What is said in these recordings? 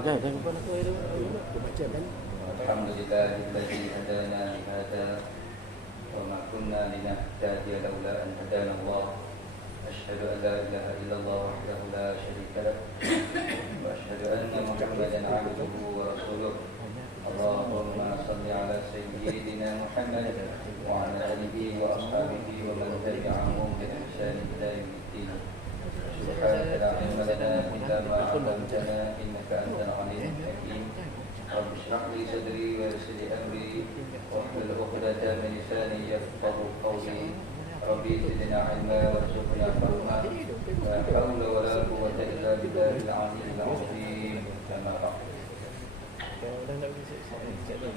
Jangan lupa nak baca kan. Alhamdulillahilladzi hadana li hadza wa ma kunna linahtadiya laula an hadana Allah. Asyhadu an la ilaha illallah wahdahu la syarika lah wa asyhadu anna Muhammadan 'abduhu wa rasuluh. Allahumma shalli ala sayyidina Muhammad wa ala alihi wa ashabihi wa man tabi'ahum bi ihsan ila yaumiddin. Subhanaka la ilma lana illa ma 'allamtana innaka antal 'alimul hakim. Rabbi shrah li sadri wa yassir li amri wahlul 'uqdatam min lisani yafqahu qawli. Rabbi zidna 'ilma warzuqna fahma. La haula wa la quwwata illa billahil 'aliyyil 'azim. Amma ba'd.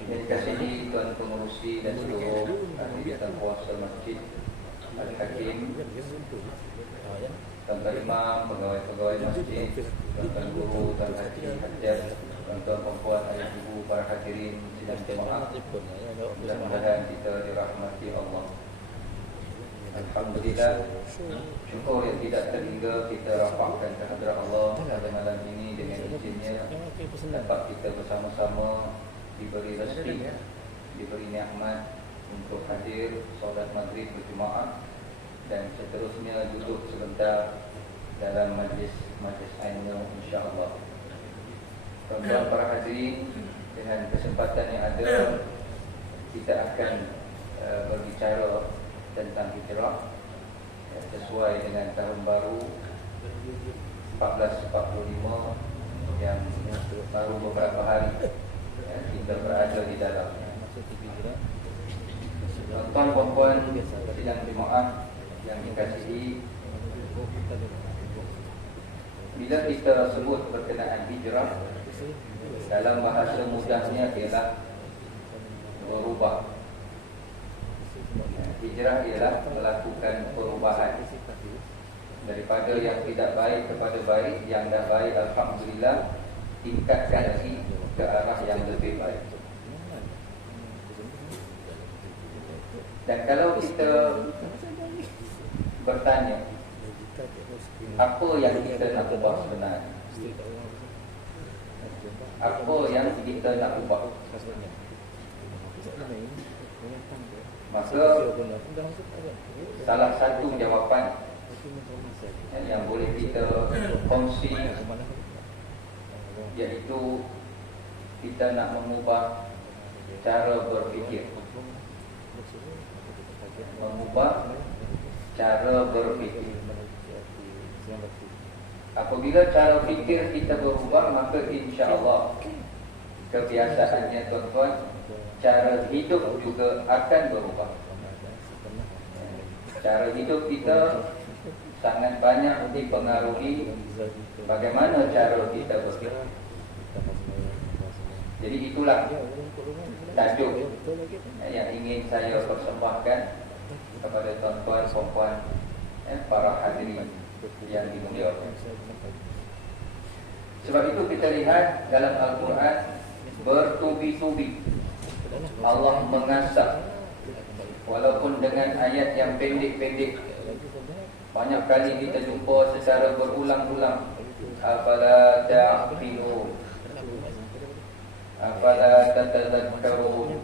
Dikasihi Tuan Pengurusi dan seluruh ahli kuasa Masjid Al-Hakim, tuan-tuan imam, pegawai-pegawai masjid, tuan-tuan guru, tuan haji, hajat, tuan-tuan perempuan, ayah ibu, para hadirin sidang jemaah, mudah-mudahan kita dirahmati Allah. Alhamdulillah, syukur yang tidak terhingga kita rafakkan kehadrat Allah pada malam ini dengan izinnya dapat kita bersama-sama diberi rezeki, diberi nikmat untuk hadir solat maghrib berjemaah dan seterusnya duduk sebentar dalam majlis ilmu insya-Allah. Tuan-tuan para hadirin, dengan kesempatan yang ada kita akan berbicara tentang hijrah sesuai dengan tahun baru 1445 yang baru beberapa hari kita berada di dalamnya. Tuan-tuan puan sidang jemaah yang dikasihi, bila kita sebut berkenaan hijrah, dalam bahasa mudahnya ialah berubah. Hijrah ialah melakukan perubahan daripada yang tidak baik kepada baik, yang dah baik alhamdulillah tingkatkan lagi ke arah yang lebih baik. Dan kalau kita bertanya apa yang kita nak ubah sebenarnya, apa yang kita nak ubah, maka salah satu jawapan yang boleh kita kongsi iaitu kita nak mengubah cara berfikir. Mengubah cara berfikir. Apabila cara fikir kita berubah, maka insya-Allah kebiasaannya tuan-tuan, cara hidup juga akan berubah. Cara hidup kita sangat banyak dipengaruhi bagaimana cara kita berfikir. Jadi itulah tajuk yang ingin saya persembahkan kepada tuan-tuan puan-puan para hadirin yang dimuliakan. Sebab itu kita lihat dalam Al-Quran bertubi-tubi Allah mengasah, walaupun dengan ayat yang pendek-pendek. Banyak kali kita jumpa secara berulang-ulang. Afala ta'qilun, afala tatadhakkarun,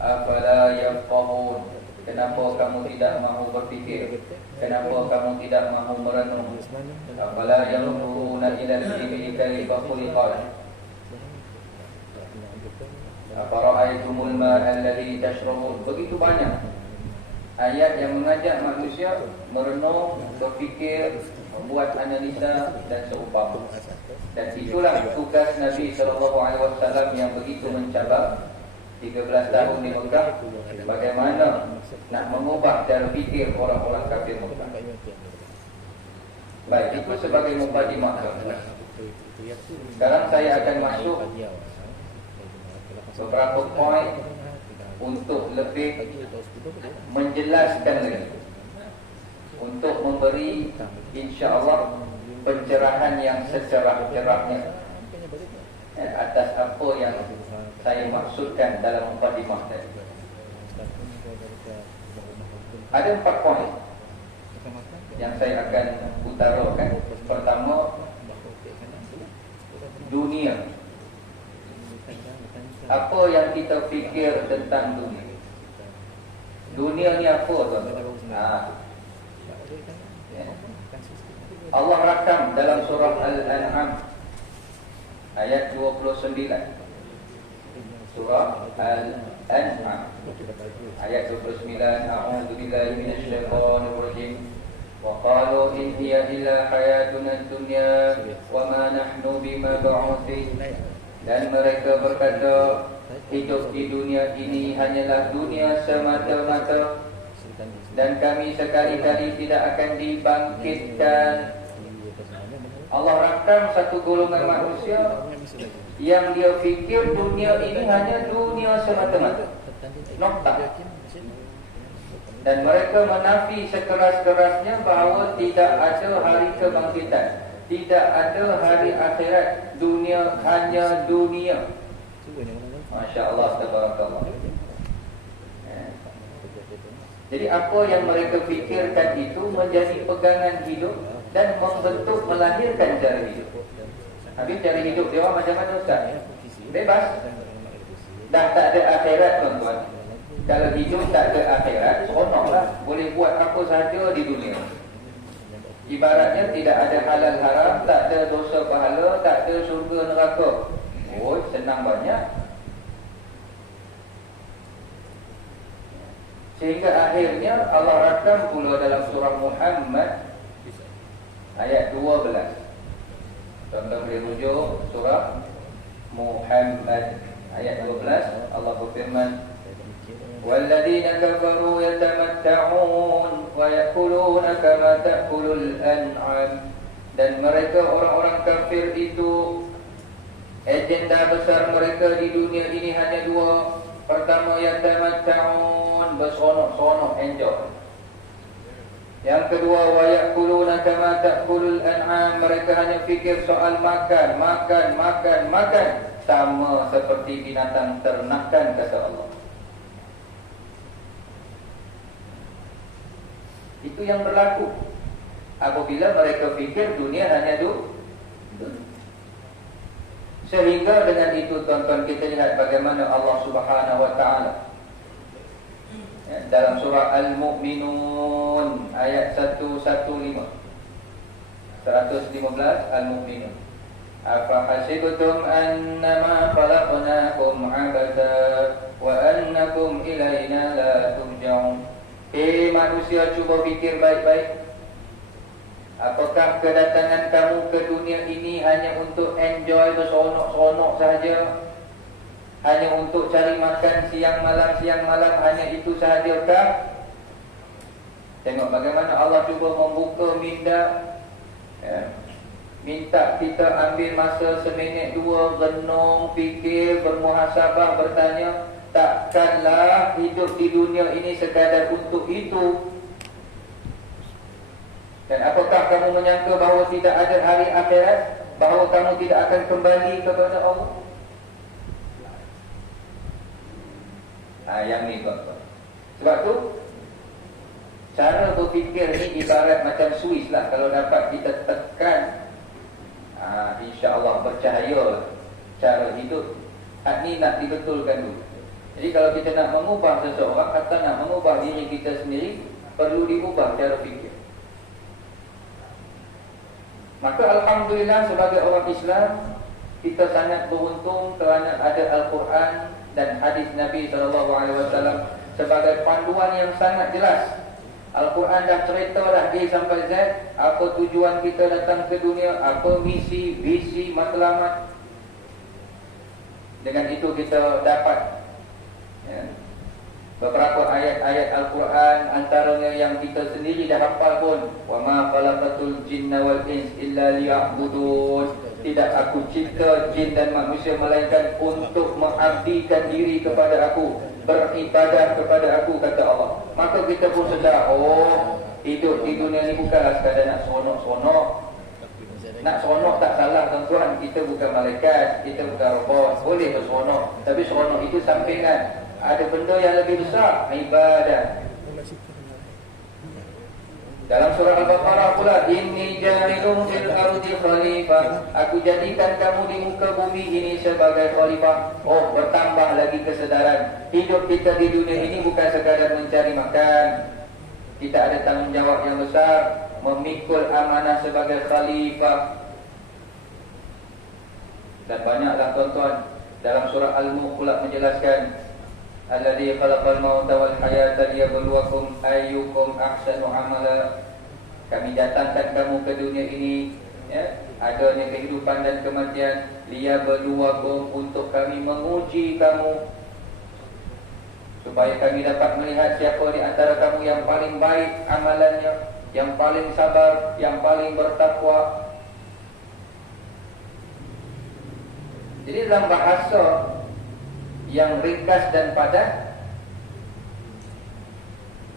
afala yafqahun. Kenapa kamu tidak mahu berfikir? Kenapa kamu tidak mahu merenung? Afala yanzuruna ila al-ibli kayfa khuliqat? Afara'aytumul ma'a alladhi tashrabun. Begitu banyak ayat yang mengajak manusia merenung, berfikir, membuat analisa dan seumpama. Dan itulah tugas Nabi SAW yang begitu mencabar 13 tahun di Mekah, bagaimana nak mengubah cara fikir orang-orang kafir Mekah. Baik, itu sebagai mukadimah. Sekarang saya akan masuk beberapa poin untuk lebih menjelaskan lagi, untuk memberi insya-Allah pencerahan yang secerah-cerahnya atas apa yang saya maksudkan dalam mukadimah tadi. Ada 4 poin yang saya akan utarakan. Pertama, dunia. Apa yang kita fikir tentang dunia? Dunia ni apa tuan? Allah rakam dalam surah Al-An'am ayat 29. Surah Al-An'am ayat 29. A'udzu billahi minasyaitonir rajim. Wa qalu in hiya illa hayatuna dunya wa ma nahnu bimab'utsin. Dan mereka berkata, hidup di dunia ini hanyalah dunia semata-mata, dan kami sekali-kali tidak akan dibangkitkan. Allah rakam satu golongan manusia yang dia fikir dunia ini hanya dunia semata-mata, nokta. Dan mereka menafi sekeras-kerasnya bahawa tidak ada hari kebangkitan, tidak ada hari akhirat. Dunia hanya dunia. Masya Allah, tabarakallah. Jadi apa yang mereka fikirkan itu menjadi pegangan hidup dan membentuk, melahirkan cara hidup. Habis cara hidup dia orang macam mana Ustaz? Bebas. Dah tak ada akhirat tuan-tuan. Kalau hidup tak ada akhirat, seronoklah. Boleh buat apa sahaja di dunia. Ibaratnya tidak ada halal haram, tak ada dosa pahala, tak ada syurga neraka. Oh, senang banyak. Sehingga akhirnya Allah rakam pula dalam surah Muhammad ayat 12. Tuan-tuan boleh rujuk surah Muhammad ayat 12. Allah berfirman, وَالَّذِينَ كَفَرُوا يَتَمَتَّعُونَ وَيَأْكُلُونَ كَمَا تَأْكُلُ الْأَنْعَامُ. Dan mereka orang-orang kafir itu, agenda besar mereka di dunia ini hanya dua. Pertama, yatamatta'un, berseronok-seronok, enjoy. Yang kedua, وَيَأْكُلُونَ كَمَا تَأْكُلُ الْأَنْعَامُ. Mereka hanya fikir soal makan. Sama seperti binatang ternakan, kata Allah. Itu yang berlaku apabila mereka fikir dunia hanya dunia. Sehingga dengan itu tuan-tuan kita lihat bagaimana Allah Subhanahu wa taala dalam surah Al-Mu'minun ayat 115 Al-Mu'minun. Afa hasibtum annama khalaqnakum 'abatha wa annakum ilaina la turja'un. Manusia, cuba fikir baik-baik. Apakah kedatangan kamu ke dunia ini hanya untuk enjoy, berseronok-seronok sahaja? Hanya untuk cari makan siang malam, hanya itu sahajakah? Tengok bagaimana Allah cuba membuka minda, minta kita ambil masa seminit dua, renung, fikir, bermuhasabah, bertanya, takkanlah hidup di dunia ini sekadar untuk itu. Dan apakah kamu menyangka bahawa tidak ada hari akhirat, bahawa kamu tidak akan kembali kepada Allah? Yang ni tuan-tuan. Sebab tu cara berfikir ni ibarat macam Swiss lah. Kalau dapat kita tekan, insya-Allah bercahaya cara hidup. Ni nak dibetulkan dulu. Jadi kalau kita nak mengubah seseorang atau nak mengubah diri kita sendiri, perlu diubah cara fikir. Maka Alhamdulillah sebagai orang Islam, kita sangat beruntung kerana ada Al-Quran dan hadis Nabi SAW sebagai panduan yang sangat jelas. Al-Quran dah cerita dah A sampai Z, apa tujuan kita datang ke dunia, apa misi, visi, matlamat. Dengan itu kita dapat beberapa ayat-ayat Al-Quran, antaranya yang kita sendiri dah hafal pun, wa ma khalaqatul jinna wal ins illa liya'budun. Tidak aku cipta jin dan manusia melainkan untuk mengabdikan diri kepada aku, beribadah kepada aku, kata Allah. Maka kita pun sedar, hidup di dunia ni bukanlah sekadar nak seronok-seronok. Nak seronok tak salah tuan-tuan, kita bukan malaikat, kita bukan robot, boleh berseronok. Tapi seronok itu sampingan. Ada benda yang lebih besar, ibadah. Dalam surah Al-Baqarah pula, inni ja'ilun fil ardi khalifah, aku jadikan kamu di muka bumi ini sebagai khalifah. Oh, bertambah lagi kesedaran. Hidup kita di dunia ini bukan sekadar mencari makan. Kita ada tanggungjawab yang besar, memikul amanah sebagai khalifah. Dan banyaklah tuan-tuan, dalam surah Al-Mulk pula menjelaskan, alladzi khalaqal mauta wal hayata liyabluwakum ayyukum ahsanu amala. Kami datangkan kamu ke dunia ini, ya, adanya kehidupan dan kematian, liyabluwakum, untuk kami menguji kamu, supaya kami dapat melihat siapa di antara kamu yang paling baik amalannya, yang paling sabar, yang paling bertakwa. Jadi dalam bahasa yang ringkas dan padat,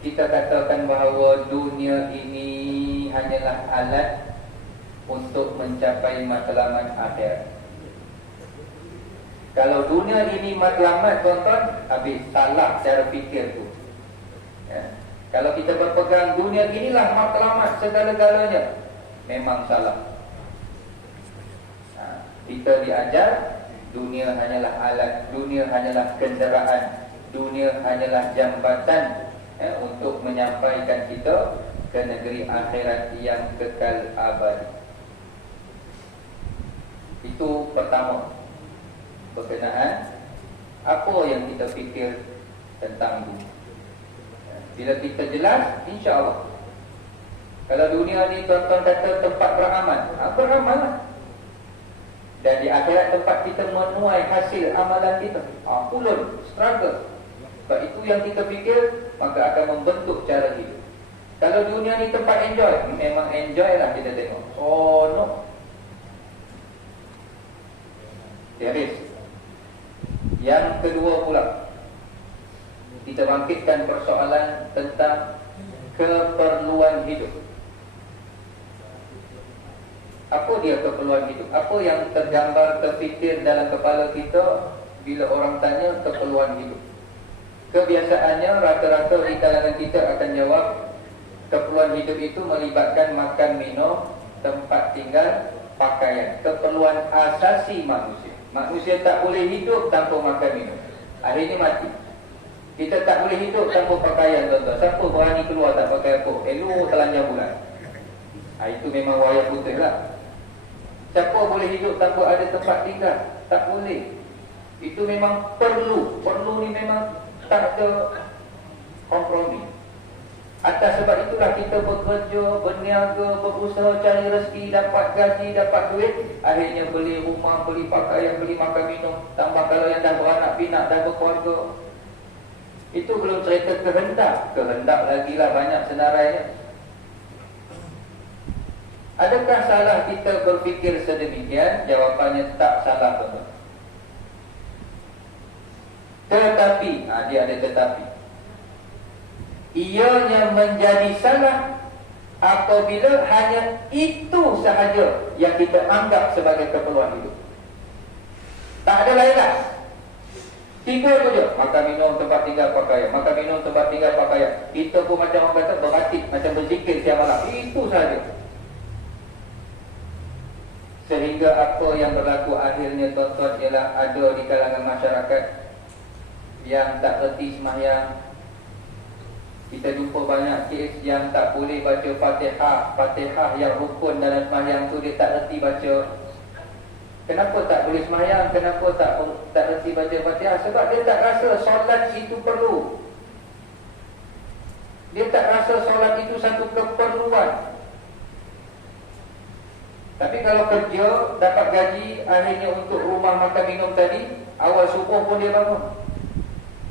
kita katakan bahawa dunia ini hanyalah alat untuk mencapai matlamat akhir. Kalau dunia ini matlamat, tuan-tuan, habis salah cara fikir tu. Ya. Kalau kita berpegang dunia inilah matlamat segala-galanya, memang salah. Kita diajar dunia hanyalah alat, dunia hanyalah kenderaan, dunia hanyalah jambatan, untuk menyampaikan kita ke negeri akhirat yang kekal abadi. Itu pertama, berkenaan apa yang kita fikir tentang dunia. Bila kita jelas, insya-Allah. Kalau dunia ni tuan-tuan kata tempat beramal, beramal lah. Dan di akhirat tempat kita menuai hasil amalan kita. Pulun, struggle. Sebab itu yang kita fikir, maka akan membentuk cara hidup. Kalau dunia ni tempat enjoy, memang enjoy lah kita tengok. Oh no. Tiris. Yang kedua pula, kita bangkitkan persoalan tentang keperluan hidup. Apa dia keperluan hidup? Apa yang tergambar, terfikir dalam kepala kita bila orang tanya keperluan hidup? Kebiasaannya rata-rata di kalangan kita akan jawab, keperluan hidup itu melibatkan makan, minum, tempat tinggal, pakaian. Keperluan asasi manusia. Manusia tak boleh hidup tanpa makan, minum. Akhirnya mati. Kita tak boleh hidup tanpa pakaian, tuan-tuan. Siapa berani keluar tak pakai apa? Telanjang bulan. Itu memang wayang putih lah. Siapa boleh hidup tanpa ada tempat tinggal? Tak boleh. Itu memang perlu. Perlu ni memang tak ada kompromi. Atas sebab itulah kita bekerja, berniaga, berusaha cari rezeki, dapat gaji, dapat duit. Akhirnya beli rumah, beli pakaian, beli makan minum. Tambah kalau yang dah beranak pinak, dah berkeluarga. Itu belum cerita kehendak. Kehendak lagi lah banyak senarainya. Adakah salah kita berfikir sedemikian? Jawapannya tak salah, teman. Tetapi, dia ada tetapi. Ianya menjadi salah apabila hanya itu sahaja yang kita anggap sebagai keperluan hidup. Tak ada lain lah. Tiga tu je. Makan, minum, tempat tinggal, pakaian. Makan, minum, tempat tinggal, pakaian. Kita pun macam orang kata berhati, macam berzikir siang malam. Itu sahaja. Sehingga apa yang berlaku akhirnya, tuan-tuan, ialah ada di kalangan masyarakat yang tak reti sembahyang. Kita jumpa banyak kes yang tak boleh baca Fatihah. Fatihah yang rukun dalam sembahyang tu dia tak reti baca. Kenapa tak boleh sembahyang? Kenapa tak reti baca Fatihah? Sebab dia tak rasa solat itu perlu. Dia tak rasa solat itu satu keperluan. Tapi kalau kerja, dapat gaji, akhirnya untuk rumah, makan, minum tadi, awal subuh pun dia bangun.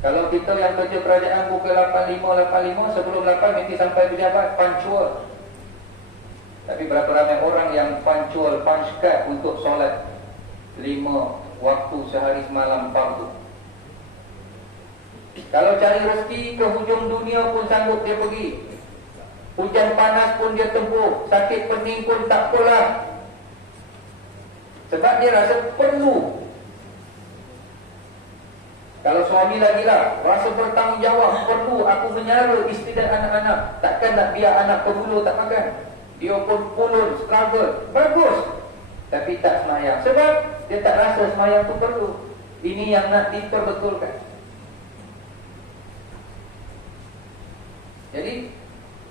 Kalau kita yang kerja kerajaan pukul 8.5, sebelum 8 mesti sampai pejabat, punctual. Tapi berapa ramai orang yang punctual, punch card untuk solat 5 waktu sehari semalam fardu. Kalau cari rezeki ke hujung dunia pun sanggup dia pergi. Hujan panas pun dia tempuh, sakit pening pun tak apalah. Sebab dia rasa perlu. Kalau suami lagi lah rasa bertanggungjawab, perlu aku menyara isteri dan anak-anak, takkan nak biar anak perbulu tak makan. Dia pun pulun, struggle, bagus, tapi tak semayang. Sebab dia tak rasa semayang tu perlu. Ini yang nak diperbetulkan. Jadi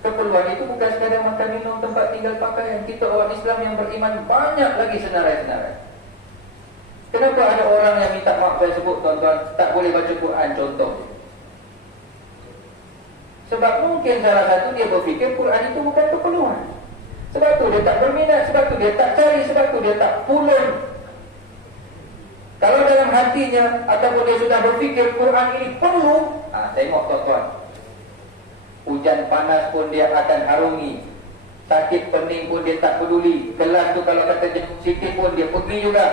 keperluan itu bukan sekadar makan minum, tempat tinggal, pakaian. Kita orang Islam yang beriman banyak lagi senarai-senarai. Kenapa ada orang yang minta maaf, saya sebut tuan-tuan, tak boleh baca Quran contoh? Sebab mungkin salah satu dia berfikir Quran itu bukan keperluan. Sebab tu dia tak berminat, sebab tu dia tak cari, sebab tu dia tak pulun. Kalau dalam hatinya ataupun dia sudah berfikir Quran ini perlu, tengok tuan-tuan, hujan panas pun dia akan harungi, sakit pening pun dia tak peduli, kelas tu kalau kata jenguk sikit pun dia pergi juga.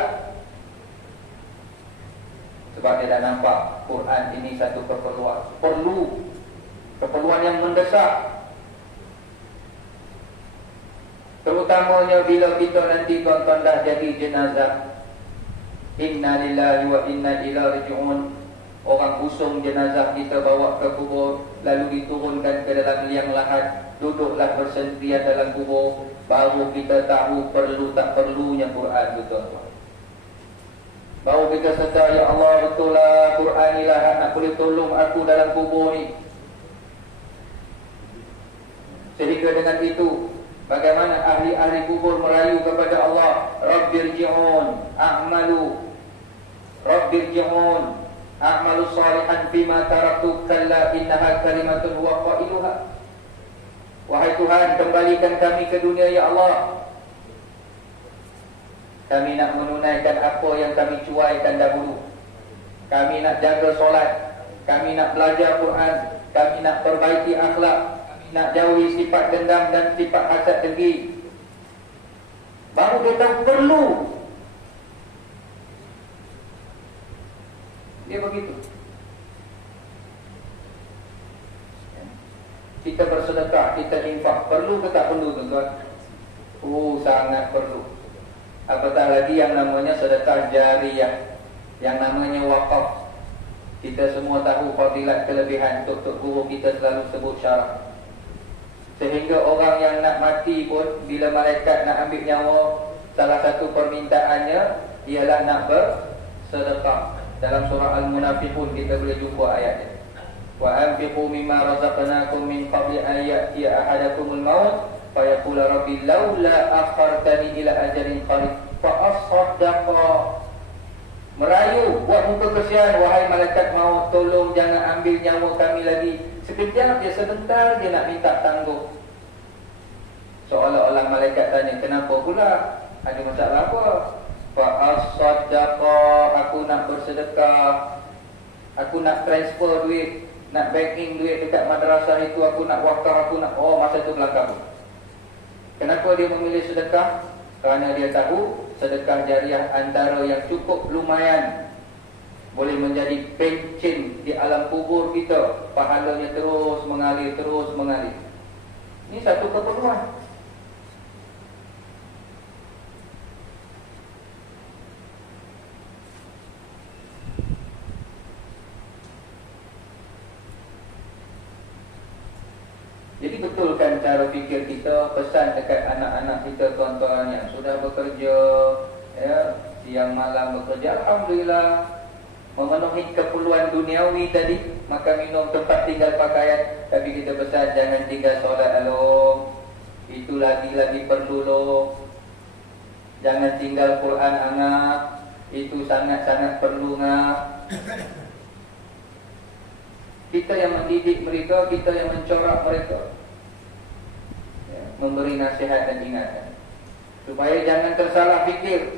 Sebab dia dah nampak Quran ini satu keperluan, keperluan yang mendesak. Terutamanya bila kita nanti tuan-tuan dah jadi jenazah, inna lillahi wa inna ilaihi raji'un. Orang usung jenazah kita bawa ke kubur, lalu diturunkan ke dalam liang lahat, duduklah bersendirian dalam kubur, baru kita tahu perlu tak perlunya Quran tu tuan-tuan. Baru kita sedar, ya Allah, betul lah Quran ni lah nak boleh tolong aku dalam kubur ni. Sehingga dengan itu, bagaimana ahli-ahli kubur merayu kepada Allah, Rabbirji'un a'malu, Rabbirji'un a'malu salihan fima taraktu kalla innaha kalimatun huwa qailuha. Wahai Tuhan, kembalikan kami ke dunia ya Allah. Kami nak menunaikan apa yang kami cuaikan dahulu. Kami nak jaga solat, kami nak belajar Quran, kami nak perbaiki akhlak, kami nak jauhi sifat dendam dan sifat hasad dengki. Baru kita perlu. Dia begitu. Kita bersedekah, kita infak, perlu ke tak perlu tuan-tuan? Sangat perlu. Apatah lagi yang namanya sedekah jariyah, yang namanya wakaf. Kita semua tahu fadilat kelebihan, tok-tok guru kita selalu sebut syarat. Sehingga orang yang nak mati pun, bila malaikat nak ambil nyawa, salah satu permintaannya ialah nak bersedekah. Dalam surah Al-Munafiqun kita boleh jumpa ayatnya. Wa anfiqu mimma razaqnakum min qabli an ya'tiya ahadakumul maut fayaqulu rabbi laula akhartani ila ajalin qarib fa asaddaqa. Merayu, buat muka kesian, wahai malaikat maut, tolong jangan ambil nyawa kami lagi. Sekejap dia, sebentar dia nak minta tangguh. Seolah-olah malaikat tanya, kenapa pula? Ada masalah apa? Fa asaddaqa, aku nak bersedekah, aku nak transfer duit, nak banking duit dekat madrasah itu, aku nak wakaf, aku nak, masa itu belakang. Kenapa dia memilih sedekah? Kerana dia tahu sedekah jariah antara yang cukup lumayan, boleh menjadi pencen di alam kubur kita. Pahalanya terus mengalir, terus mengalir. Ini satu keperluan. Jadi betulkan cara fikir kita, pesan dekat anak-anak kita tuan-tuan yang sudah bekerja, ya, siang malam bekerja, alhamdulillah, memenuhi keperluan duniawi tadi, makan minum, tempat tinggal, pakaian. Tapi kita pesan jangan tinggal solat along, itu lagi-lagi perlu loh. Jangan tinggal Quran angah, itu sangat-sangat perlu ngah. Kita yang mendidik mereka, kita yang mencorak mereka, ya, memberi nasihat dan ingatan supaya jangan tersalah fikir.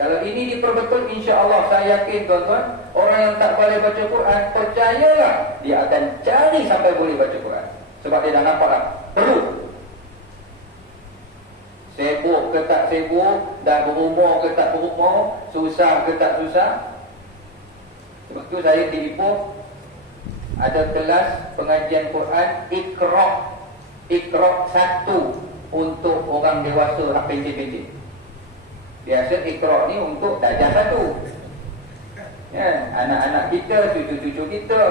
Kalau ini diperbetul, insya-Allah saya yakin tuan-tuan, orang yang tak boleh baca Quran, percayalah dia akan cari sampai boleh baca Quran. Sebab dia dah nampak dah perlu. Sibuk ke tak sibuk, dah berumur ke tak berumur, susah ke tak susah. Sebab tu saya di Ipoh ada kelas pengajian Quran Iqra' 1 untuk orang dewasa nak pencet-pencet. Biasa Iqra ni untuk darjah 1. Ya, anak-anak kita, cucu-cucu kita.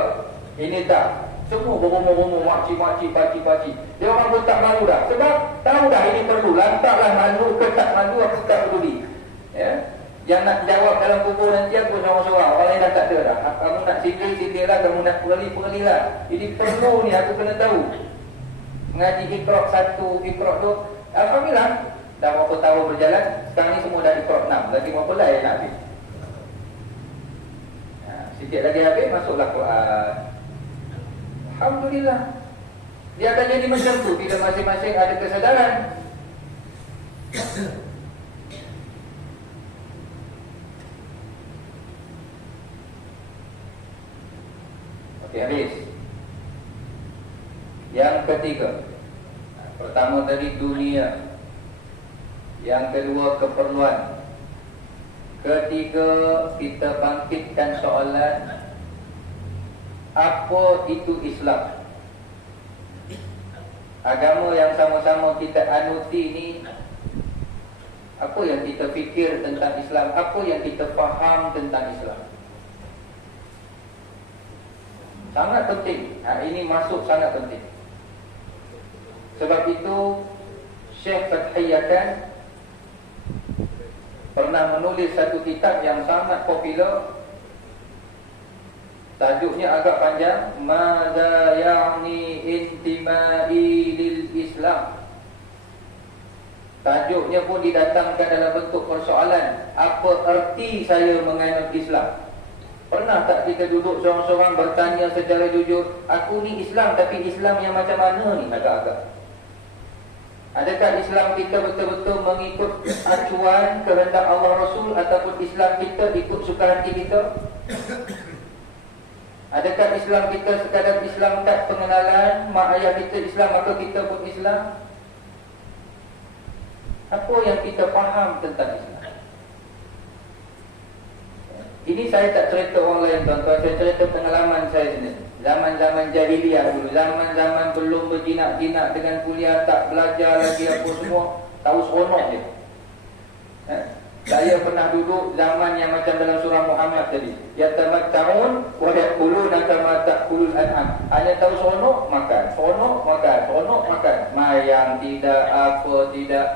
Ini tak. Semua berumur-umur, makcik-makcik, pakcik-pakcik. Dia orang pun tak malu dah. Sebab tahu dah ini perlu. Lantaklah malu ke tak malu, aku tak peduli. Ya. Yang nak jawab dalam kubur nanti aku seorang-seorang. Orang lain dah tak ada dah. Kamu nak sindir lah, kamu nak pergi lah. Jadi perlu ni aku kena tahu. Mengaji Iqra 1, Iqra 2. Alhamdulillah, dah berapa tahun berjalan. Sekarang ni semua dah Iqra 6. Lagi berapa lah yang nak habis. Sikit lagi habis, masuklah Quran. Alhamdulillah. Dia akan jadi macam tu bila masing-masing ada kesedaran. Okey, habis. Yang ketiga, pertama tadi dunia. Yang kedua keperluan. Ketiga, kita bangkitkan soalan, apa itu Islam? Agama yang sama-sama kita anuti ni, apa yang kita fikir tentang Islam? Apa yang kita faham tentang Islam? Sangat penting. Ini masuk sangat penting. Sebab itu Syekh Fathiyatan pernah menulis satu kitab yang sangat popular. Tajuknya agak panjang, Madza ya'ni intimai lil Islam. Tajuknya pun didatangkan dalam bentuk persoalan, apa erti saya menganut Islam? Pernah tak kita duduk seorang-seorang bertanya secara jujur, aku ni Islam tapi Islam yang macam mana ni agak-agak? Adakah Islam kita betul-betul mengikut acuan kehendak Allah Rasul, ataupun Islam kita ikut suka hati kita? Adakah Islam kita sekadar Islam tak pengenalan, mak ayah kita Islam maka kita pun Islam? Apa yang kita faham tentang Islam? Ini saya tak cerita orang lain, tuan-tuan. Saya cerita pengalaman saya sendiri. Zaman-zaman jahiliah dulu, zaman-zaman belum berjinak-jinak dengan kuliah, tak belajar lagi apa semua, tahu seronok je. Saya pernah duduk zaman yang macam dalam surah Muhammad tadi, yatamatta'un wa yaquluna kama ta'kulul an'am. Hanya tahu seronok makan, seronok makan, seronok makan. Mayang tidak, apa tidak,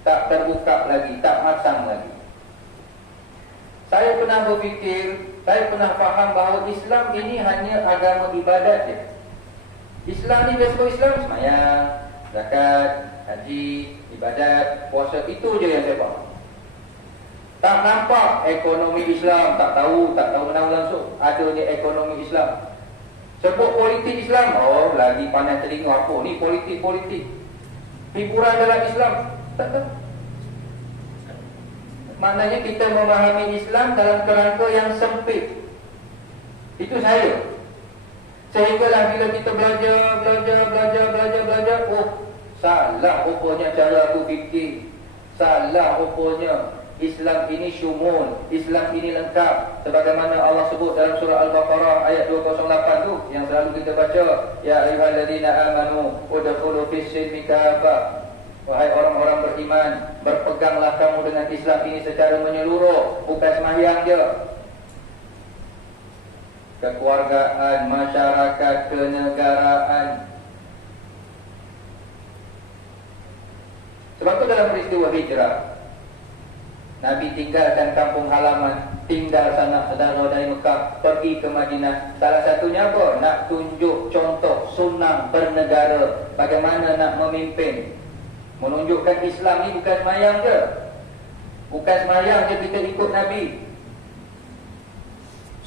tak terbuka lagi, tak masang lagi. Saya pernah berfikir, saya pernah faham bahawa Islam ini hanya agama ibadat je. Islam ni biasa Islam, sembahyang, zakat, haji, ibadat, puasa, itu je yang saya faham. Tak nampak ekonomi Islam, tak tahu langsung adanya ekonomi Islam. Sebut politik Islam, oh lagi pandai telinga apa ni politik. Hiburan dalam Islam, tak tahu. Maknanya kita memahami Islam dalam kerangka yang sempit. Itu saya. Sehinggalah bila kita belajar, oh salah rupanya cara aku fikir. Salah rupanya Islam ini syumul, Islam ini lengkap. Sebagaimana Allah sebut dalam surah Al-Baqarah ayat 208 tu, yang selalu kita baca, ya ayyuhalladzina amanu udkhulu fis-silmi kafah. Wahai orang-orang beriman, berpeganglah kamu dengan Islam ini secara menyeluruh, bukan sembahyang je. Kekeluargaan, masyarakat, kenegaraan. Sebab itu dalam peristiwa hijrah, Nabi tinggalkan kampung halaman, tinggal sanak saudara dari Mekah, pergi ke Madinah. Salah satunya apa? Nak tunjuk contoh sunnah bernegara, bagaimana nak memimpin. Menunjukkan Islam ni bukan semayang je. Bukan semayang je kita ikut Nabi.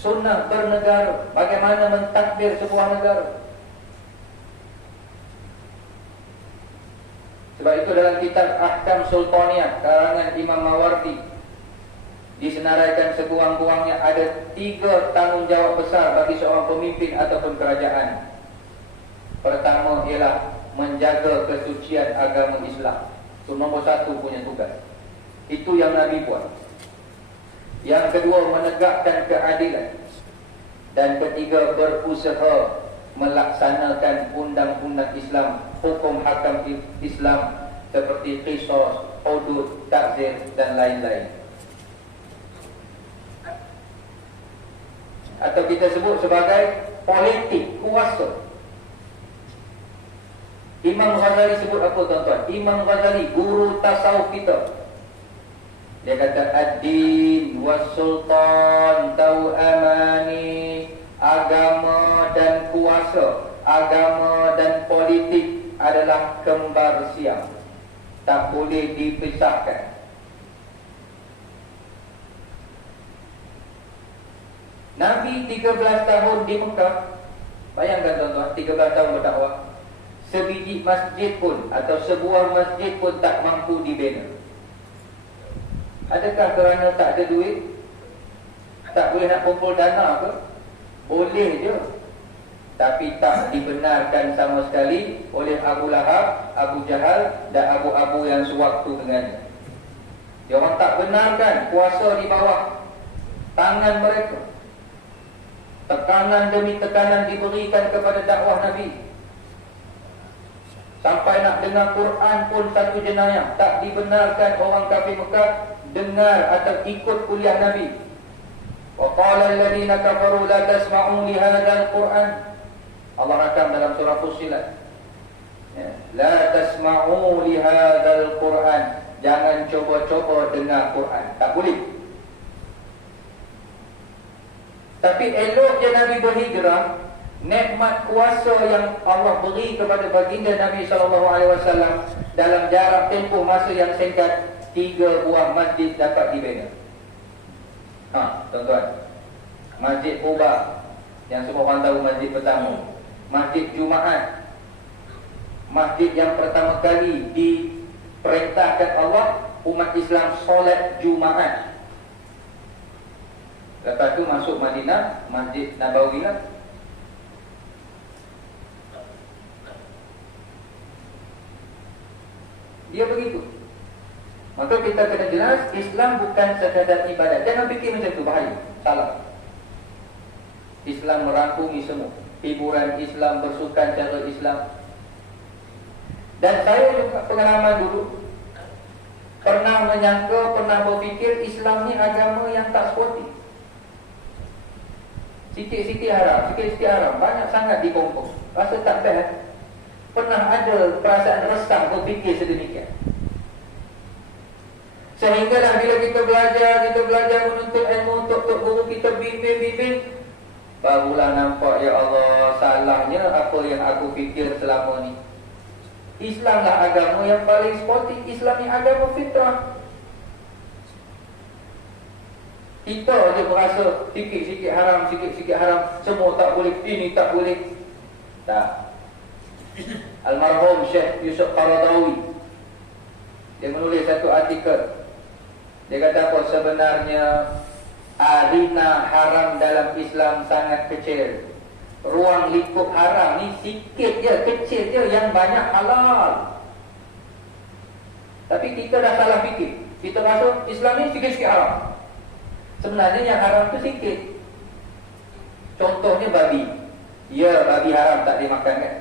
Sunnah bernegara, bagaimana mentadbir sebuah negara. Sebab itu dalam kitab Ahkam Sultaniyah karangan Imam Mawardi disenaraikan sekurang-kurangnya ada 3 tanggungjawab besar bagi seorang pemimpin ataupun kerajaan. Pertama ialah menjaga kesucian agama Islam. Itu nombor 1 punya tugas. Itu yang Nabi buat. Yang kedua, menegakkan keadilan. Dan ketiga, berusaha melaksanakan undang-undang Islam, hukum hakam Islam seperti qisas, hudud, takzir dan lain-lain. Atau kita sebut sebagai politik kuasa. Imam Ghazali sebut apa tuan-tuan? Imam Ghazali, guru tasawuf kita, dia kata ad-din was-sultan tau'amani, agama dan kuasa, agama dan politik adalah kembar siam, tak boleh dipisahkan. Nabi 13 tahun di Mekah. Bayangkan tuan-tuan, 13 tahun berdakwah, sebiji masjid pun atau sebuah masjid pun tak mampu dibina. Adakah kerana tak ada duit? Tak boleh nak kumpul dana ke? Boleh je. Tapi tak dibenarkan sama sekali oleh Abu Lahab, Abu Jahal dan abu-abu yang sewaktu dengannya. Dia orang tak benarkan kuasa di bawah tangan mereka. Tekanan demi tekanan diberikan kepada dakwah Nabi. Sampai nak dengar Quran pun satu jenayah. Tak dibenarkan orang kafir Mekah dengar atau ikut kuliah Nabi. Wa qala alladhina kafaru la tasma'u li hadzal Qur'an. Allah rakam dalam surah Fussilat. La tasma'u li hadzal Qur'an. Jangan cuba-cuba dengar Quran. Tak boleh. Tapi eloknya Nabi berhijrah, nikmat kuasa yang Allah beri kepada baginda Nabi SAW dalam jarak tempoh masa yang singkat, 3 buah masjid dapat dibina. Tuan-tuan, Masjid Quba yang semua orang tahu, masjid pertama, Masjid Jumaat, masjid yang pertama kali diperintahkan Allah umat Islam solat Jumaat. Lepas tu masuk Madinah, Masjid Nabawi lah. Dia begitu. Maka kita kena jelas, Islam bukan sekadar ibadat. Jangan fikir macam tu, bahaya, salah. Islam merangkumi semua. Hiburan Islam, bersukan cara Islam. Dan saya juga pengalaman dulu pernah menyangka, pernah berfikir Islam ni agama yang tak sportif. Sikit-sikit haram, sikit-sikit haram, banyak sangat dikompos. Rasa tak best. Pernah ada perasaan resah berfikir sedemikian. Sehinggalah bila kita belajar menuntut ilmu, untuk guru kita bimbing, barulah nampak, ya Allah, salahnya apa yang aku fikir selama ni. Islamlah agama yang paling sportif. Islam ni agama fitrah. Kita je merasa sikit-sikit haram, semua tak boleh, ini tak boleh. Tak. Almarhum Syekh Yusuf Qaradawi, dia menulis satu artikel. Dia kata apa? Sebenarnya arena haram dalam Islam sangat kecil. Ruang lingkup haram ni sikit je, kecil je, yang banyak halal. Tapi kita dah salah fikir. Kita rasa Islam ni sikit-sikit haram. Sebenarnya yang haram tu sikit. Contohnya babi. Ya, babi haram, tak boleh makan kan.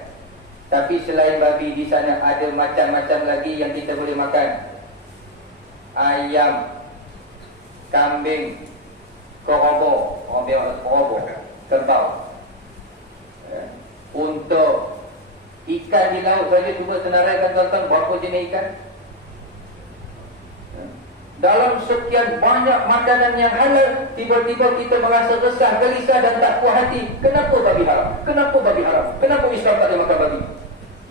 Tapi selain babi, di sana ada macam-macam lagi yang kita boleh makan. Ayam, kambing, korobo, orang biar korobo, kerbau, unta, ikan di laut saja. Cuba senaraikan tuan-tuan, berapa jenis ikan. Dalam sekian banyak makanan yang halal, tiba-tiba kita merasa resah, gelisah dan tak puas hati. Kenapa babi haram? Kenapa babi haram? Kenapa Islam tak boleh makan babi?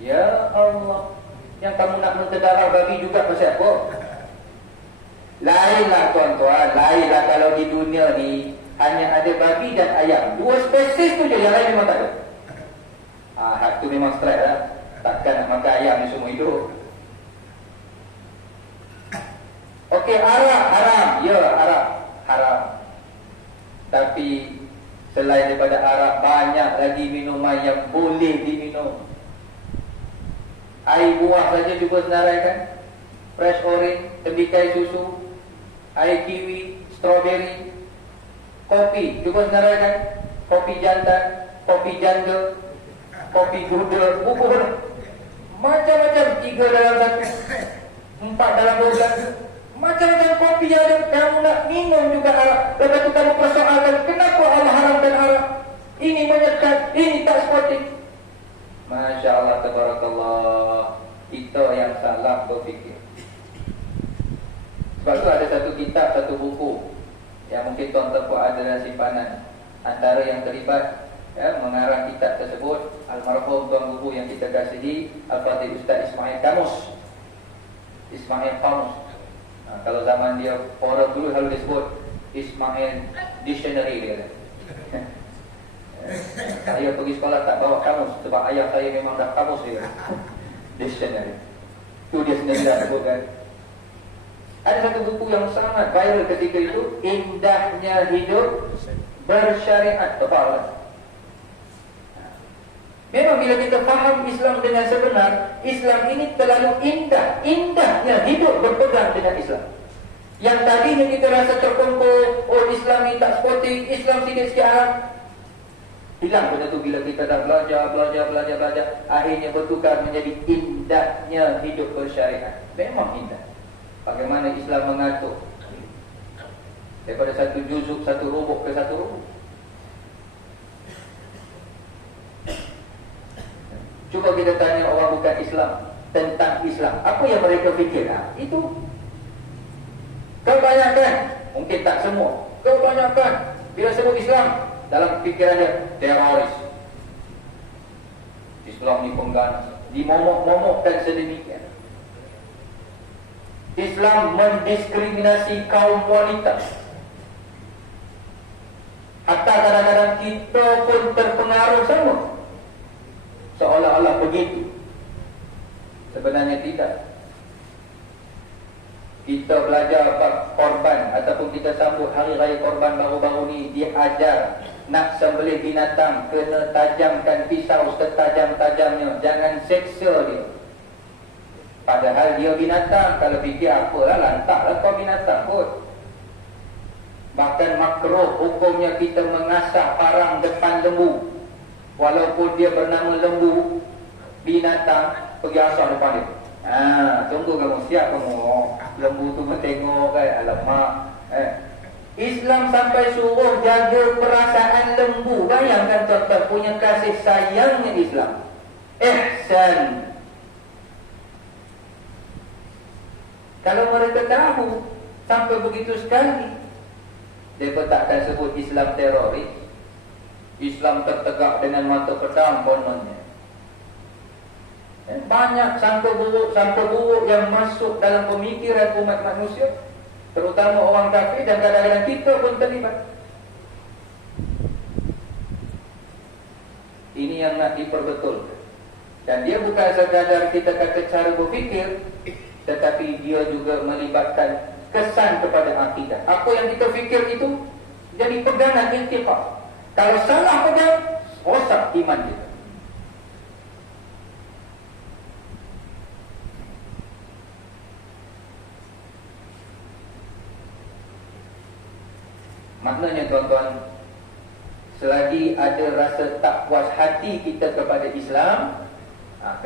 Ya Allah, yang kamu nak mentedarah babi juga pasal apa? Lainlah tuan-tuan, lainlah kalau di dunia ni hanya ada babi dan ayam, 2 spesies tu je, yang lain memang tak ada. Hak tu memang strike lah. Takkan nak makan ayam ni semua hidup. Okey, arak haram. Ya, arak haram. Tapi selain daripada arak, banyak lagi minuman yang boleh diminum. Air buah saja cuba senaraikan. Fresh orange, tembikai susu, air kiwi, strawberry. Kopi, cuba senaraikan. Kopi jantan, kopi janda, kopi gudeg, bubur, macam-macam, 3 dalam 1. 4 dalam 12. Macam-macam kopi ada, kamu nak minum juga arak. Lepas tu kamu persoalkan, kenapa Allah haramkan arak? Ini menyekat, ini tak sportif. Masya Allah, tabarakallah. Kita yang salah berfikir. Sebab tu ada satu kitab, satu buku yang mungkin tuan-tuan pun ada dalam simpanan. Antara yang terlibat mengarang kitab tersebut, almarhum tuan guru yang kita kasihi, Al-Fadhil Ustaz Ismail Kamus. Ismail Kamus. Kalau zaman dia orang dulu selalu disebut Ismail Dictionary dia kata. Saya pergi sekolah tak bawa kamus sebab ayah saya memang dah kamus dia. Dictionary. Tu dia sendiri dah sebutkan. Ada satu buku yang sangat viral ketika itu, Indahnya Hidup Bersyariat. Tepat. Memang bila kita faham Islam dengan sebenar, Islam ini terlalu indah. Indahnya hidup berpegang dengan Islam. Yang tadinya kita rasa terkumpul, oh Islam ini tak sportif, Islam sikit-sikit haram. Hilang benda tu bila kita dah belajar, akhirnya bertukar menjadi indahnya hidup bersyariat. Memang indah. Bagaimana Islam mengatur daripada satu juzuk, satu rubuk ke satu rubuk. Cuba kita tanya orang bukan Islam tentang Islam, apa yang mereka fikir? Itu kebanyakan, mungkin tak semua, kebanyakan bila sebut Islam, dalam fikiran dia teroris. Islam ni pengganas, dimomok-momokkan sedemikian. Islam mendiskriminasi kaum wanita. Hatta kadang-kadang kita pun terpengaruh sama, seolah-olah begitu. Sebenarnya tidak. Kita belajar korban ataupun kita sambut hari raya korban baru-baru ni, diajar nak sembelih binatang kena tajamkan pisau setajam-tajamnya, jangan seksa dia. Padahal dia binatang, kalau fikir apalah, lantaklah kau binatang kot. Bahkan makruh hukumnya kita mengasah parang depan lembu. Walaupun dia bernama lembu, binatang, pergi asal depan dia. Tunggu kamu, siap kamu. Lembu tu tengok kan, alamak. Islam sampai suruh jaga perasaan lembu. Bayangkan tuan-tuan punya kasih sayangnya Islam. Ihsan. Kalau mereka tahu sampai begitu sekali, mereka tak akan sebut Islam teroris. Islam tertegak dengan mata pedang kononnya. Banyak sangka buruk yang masuk dalam pemikiran umat manusia, terutama orang kafir, dan kadang-kadang kita pun terlibat. Ini yang nak diperbetulkan. Dan dia bukan sekadar kita kata cara berfikir, tetapi dia juga melibatkan kesan kepada akidah. Apa yang kita fikir itu jadi pegangan intiqah. Kalau salah pegang, rosak iman kita. Maknanya tuan-tuan, selagi ada rasa tak puas hati kita kepada Islam,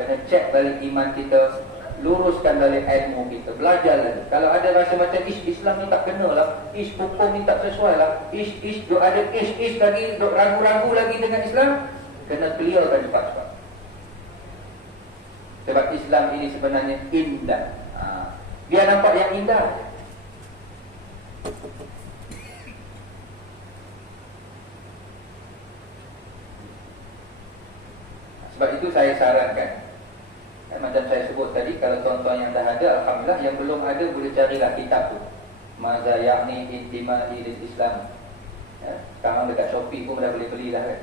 kena cek balik iman kita, luruskan balik ilmu kita, belajar lagi. Kalau ada rasa macam Islam ni tak kena lah, hukum ni tak sesuai lah, duk ada lagi, duk ragu-ragu lagi dengan Islam, kena clearkan cepat-cepat. Sebab Islam ini sebenarnya indah. Biar nampak yang indah. Sebab itu saya sarankan, macam saya sebut tadi, kalau tuan-tuan yang dah ada, alhamdulillah. Yang belum ada, boleh carilah kitab tu, Maza Ya'ni Intima'i lil Islam. Sekarang dekat Shopee pun dah boleh belilah kan.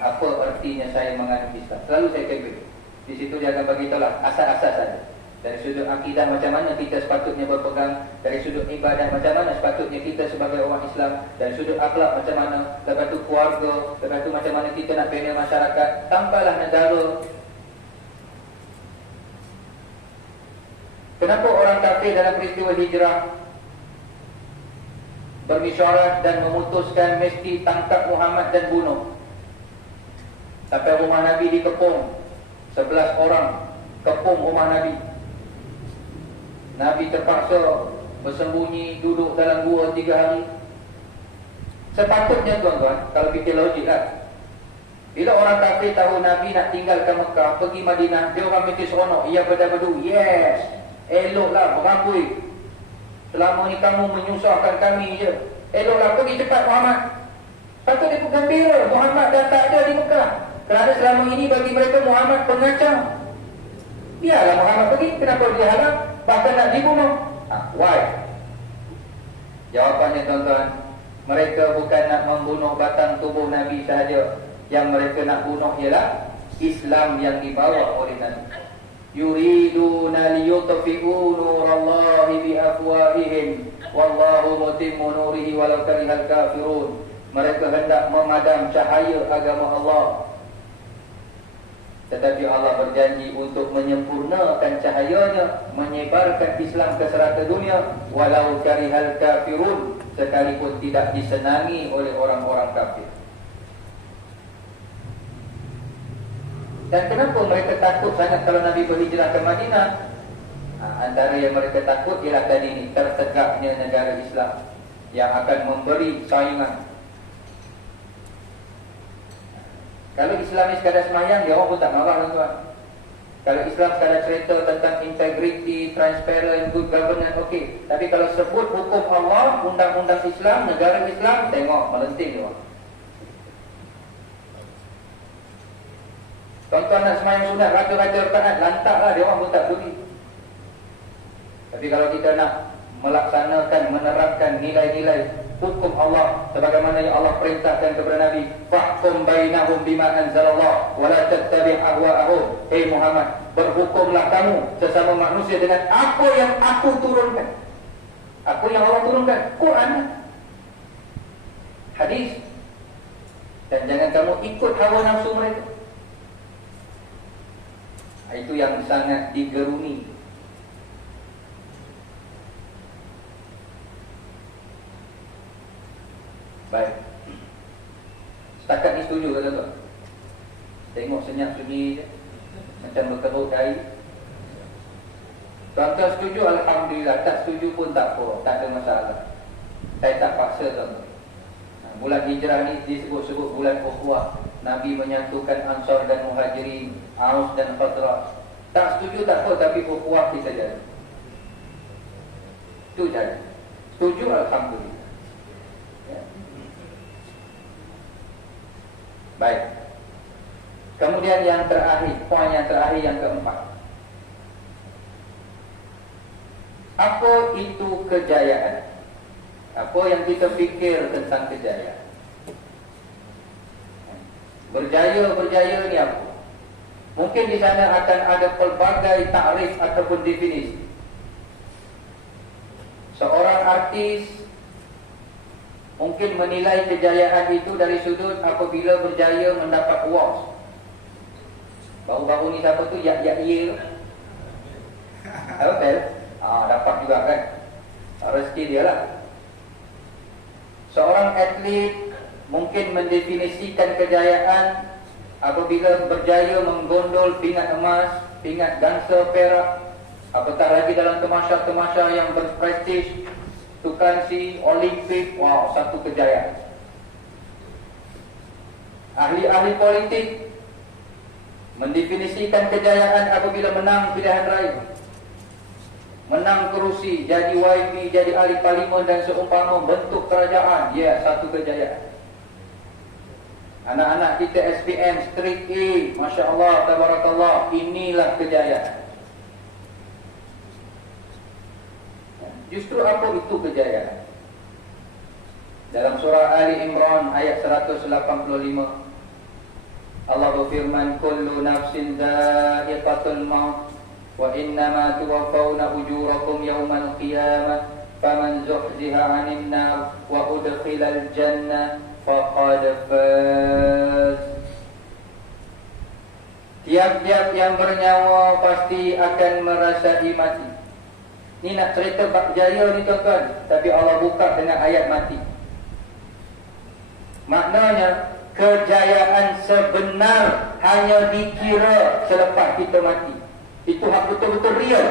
Apa artinya saya menganut Islam? Selalu saya kebel. Di situ dia akan bagi tahu lah asas-asas saja. Dari sudut akidah macam mana kita sepatutnya berpegang, dari sudut ibadah macam mana sepatutnya kita sebagai orang Islam, dari sudut akhlak macam mana, lepas tu keluarga, lepas tu macam mana kita nak bina masyarakat, sampailah negara. Kenapa orang kafir dalam peristiwa hijrah bermesyuarat dan memutuskan mesti tangkap Muhammad dan bunuh? Sampai rumah Nabi dikepung, 11 orang kepung rumah Nabi. Nabi terpaksa bersembunyi, duduk dalam gua 3 hari. Sepatutnya tuan-tuan, kalau fikir logik lah, bila orang kafir tahu Nabi nak tinggalkan Mekah, pergi Madinah, dia orang mesti seronok. Ia berdu, yes, eloklah, berambui. Selama ni kamu menyusahkan kami je. Eloklah, pergi cepat Muhammad. Patut dia gembira, Muhammad dah tak ada di Mekah. Kerana selama ini bagi mereka Muhammad pengacau. Biarlah Muhammad pergi, kenapa dia halang? Bahkan nak dibunuh. Why? Jawapannya tuan-tuan, mereka bukan nak membunuh batang tubuh Nabi sahaja. Yang mereka nak bunuh ialah Islam yang dibawa oleh Nabi. Yuriduna liyutfi'u nurallahi biafwahihim wallahu mutimmu nurihi walau karihal kafirun. Mereka hendak memadam cahaya agama Allah, tetapi Allah berjanji untuk menyempurnakan cahayanya, menyebarkan Islam ke serata dunia, walau karihal kafirun, sekalipun tidak disenangi oleh orang-orang kafir. Dan kenapa mereka takut sangat kalau Nabi berhijrah ke Madinah? Antara yang mereka takut ialah tadi ni, tertegaknya negara Islam yang akan memberi saingan. Kalau Islam ni sekadar semayang, dia orang pun tak marah tuan-tuan. Kalau Islam sekadar cerita tentang integrity, transparent, good governance, okey. Tapi kalau sebut hukum Allah, undang-undang Islam, negara Islam, tengok melenting dia orang. Tuan-tuan nak semayang sunat, raja-raja rakaat, lantaklah, dia orang pun tak peduli. Tapi kalau kita nak melaksanakan, menerapkan nilai-nilai hukum Allah sebagaimana yang Allah perintahkan kepada Nabi, fahkum bainahum bima anzalallah wa la tattabi' ahwa'ahum. Hei Muhammad, berhukumlah kamu sesama manusia dengan apa yang aku turunkan. Apa yang Allah turunkan, Quran, hadis. Dan jangan kamu ikut hawa nafsu mereka. Itu yang sangat digeruni. Baik. Setakat ni setuju ke tuan-tuan? Tengok senyap sunyi je, macam berkerut air. Tuan-tuan setuju, alhamdulillah. Tak setuju pun tak apa, tak ada masalah. Saya tak paksa tuan-tuan. Bulan hijrah ni disebut-sebut bulan ukhuwah. Nabi menyatukan Ansar dan Muhajirin, Aus dan Khazraj. Tak setuju tak apa, tapi ukhuwah kita jadi. Itu jadi. Setuju, alhamdulillah. Ya. Baik. Kemudian yang terakhir, poin yang terakhir, yang keempat. Apa itu kejayaan? Apa yang kita fikir tentang kejayaan? Berjaya ni apa? Mungkin di sana akan ada pelbagai takrif ataupun definisi. Seorang artis mungkin menilai kejayaan itu dari sudut apabila berjaya mendapat awards. Baru-baru ni siapa tu? Yak-yak-ye. Betul? Dapat juga kan? Rezeki dia lah. Seorang atlet mungkin mendefinisikan kejayaan apabila berjaya menggondol pingat emas, pingat gangsa perak, apatah lagi dalam temasya-temasya yang berprestij, Tukansi, Olimpik. Wow, satu kejayaan. Ahli-ahli politik mendefinisikan kejayaan apabila menang pilihan raya, menang kerusi, jadi YB, jadi ahli parlimen dan seumpama, bentuk kerajaan. Ya, satu kejayaan. Anak-anak kita SPM Street A, Masya Allah, Tabarakallah, inilah kejayaan. Justru apa itu kejayaan? Dalam surah Ali Imran ayat 185, Allah berfirman, kullu nafsin dha'iqatul maut wa innama tuwaffawna ujurakum yawmal qiyamah faman zuhziha 'anil nar wa udkhilal jannah faqad faz. Tiap-tiap yang bernyawa pasti akan merasai mati. Ini nak cerita bab jaya ni tuan-tuan, tapi Allah buka dengan ayat mati. Maknanya kejayaan sebenar hanya dikira selepas kita mati. Itu hak betul-betul real.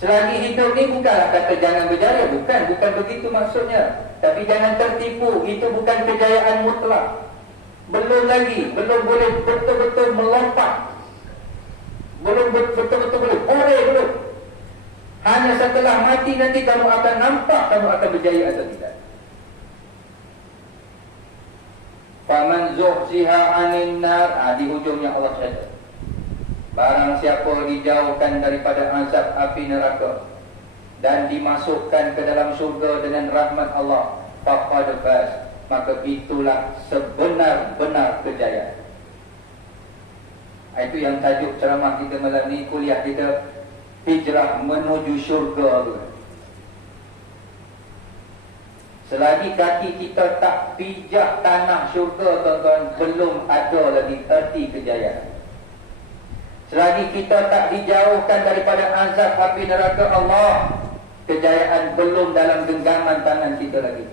Selagi hidup ni bukanlah kata jangan berjaya. Bukan begitu maksudnya. Tapi jangan tertipu. Itu bukan kejayaan mutlak. Belum lagi. Belum boleh betul-betul melompat. Belum betul-betul boleh. Belum. Hanya setelah mati nanti kamu akan nampak kamu akan berjaya atau tidak. Faman zuhziha 'anil nar, di hujungnya Allah kata, barang siapa dijauhkan daripada azab api neraka dan dimasukkan ke dalam syurga dengan rahmat Allah, faqad faz, maka itulah sebenar-benar kejayaan. Itu yang tajuk ceramah kita malam ni, kuliah kita, hijrah menuju syurga tu. Selagi kaki kita tak pijak tanah syurga, tuan-tuan, belum ada lagi erti kejayaan. Selagi kita tak dijauhkan daripada azab api neraka Allah, kejayaan belum dalam genggaman tangan kita lagi.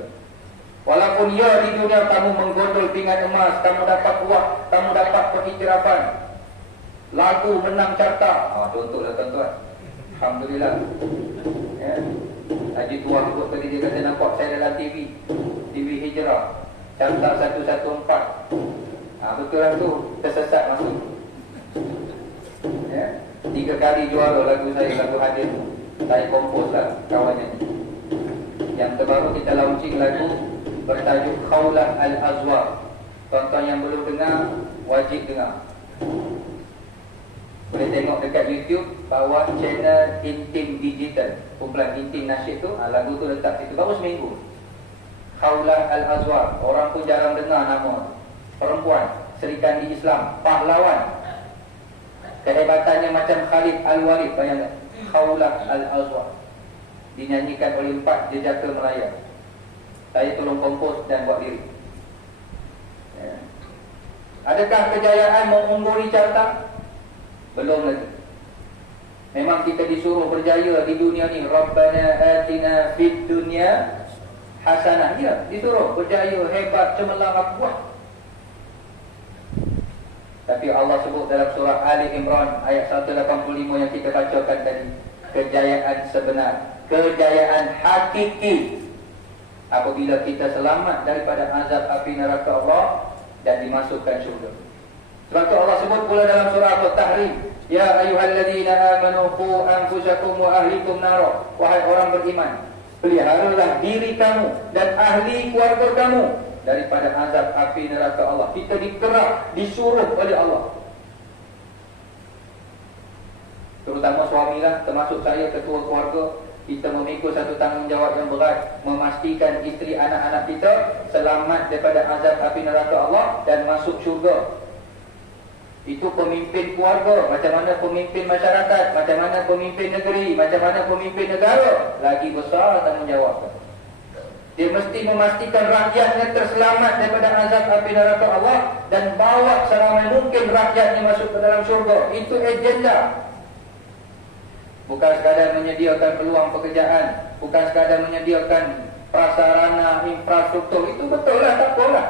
Walaupun ya di dunia kamu menggondol pinggan emas, kamu dapat uang, kamu dapat pengiktirafan, lagu menang carta, contohlah tuan-tuan. Alhamdulillah. Ya. Haji Tua Kut tadi dia kata nampak saya dalam TV Hijrah, carta 114. Betul lah tu, tersesat masuk. Ya. 3 kali juara lagu saya, lagu hadir. Saya kompos lah kawannya. Yang terbaru kita launching lagu bertajuk Khawlah Al-Azwar. Tonton yang belum dengar, wajib dengar. Boleh tengok dekat YouTube bawah channel Intim Digital. Kumpulan Intim Nasyid tu, lagu tu letak situ. Baru seminggu. Khawlah Al-Azwar. Orang pun jarang dengar nama. Perempuan, Sri Kandi Islam, pahlawan. Kehebatannya macam Khalid Al-Walid, bayangkan. Khawlah Al-Azwar. Dinyanyikan oleh 4 jejaka Melayu. Saya tolong kompos dan buat lirik. Ya. Adakah kejayaan mengungguli carta? Belum lagi. Memang kita disuruh berjaya di dunia ni. Rabbana atina fid dunya hasanah. Ya, disuruh berjaya, hebat, cemerlang, kuat. Tapi Allah sebut dalam surah Ali Imran ayat 185 yang kita bacakan tadi, kejayaan sebenar, kejayaan hakiki apabila kita selamat daripada azab api neraka Allah dan dimasukkan syurga. Sebab tu Allah sebut pula dalam surah At-Tahrim, ya ayyuhalladzina amanu qu anfusakum wa ahlikum nar. Wahai orang beriman, peliharalah diri kamu dan ahli keluarga kamu daripada azab api neraka Allah. Kita dikerak, disuruh oleh Allah. Terutama suamilah, termasuk saya ketua keluarga, kita memikul satu tanggungjawab yang berat, memastikan isteri anak-anak kita selamat daripada azab api neraka Allah dan masuk syurga. Itu pemimpin keluarga, macam mana pemimpin masyarakat, macam mana pemimpin negeri, macam mana pemimpin negara, lagi besar tanggungjawab. Dia mesti memastikan rakyatnya terselamat daripada azab api neraka Allah dan bawa seramai mungkin rakyatnya masuk ke dalam syurga. Itu agenda. Bukan sekadar menyediakan peluang pekerjaan, bukan sekadar menyediakan prasarana, infrastruktur. Itu betul lah, tak apalah.